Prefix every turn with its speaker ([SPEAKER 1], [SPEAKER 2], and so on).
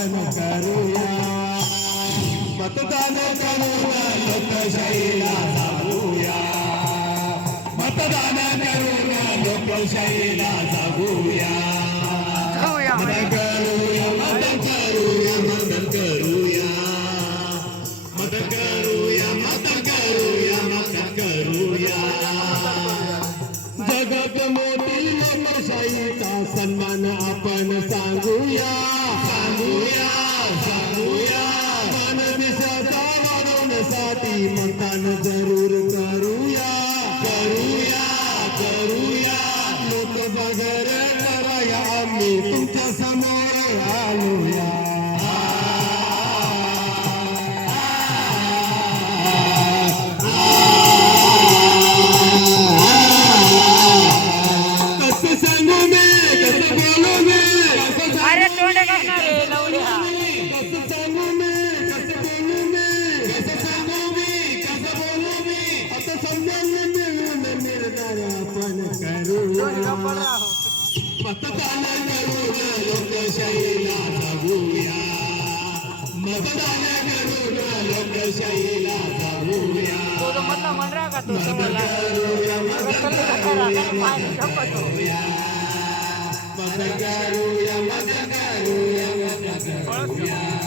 [SPEAKER 1] आपण करूया. मतदान करूया लोकशाहीला जागूया मतदान करूया लोकशाहीला जागूया मत करूया मत करूया मत करूया. मत करूया मत करूया मत करूया. जगात मोठी लोकशाहीचा सन्मान आपण सांगूया. वाढवण्यासाठी मतदान जरूर करूया करूया करूया. लोक बगर करूया आम्ही तुमच्यासमोर आलोया. मतदान करून लोकशाहीला जाऊया मतदान करून लोकशाहीला
[SPEAKER 2] जाऊया मत करूया मत करूया
[SPEAKER 1] मत करूया.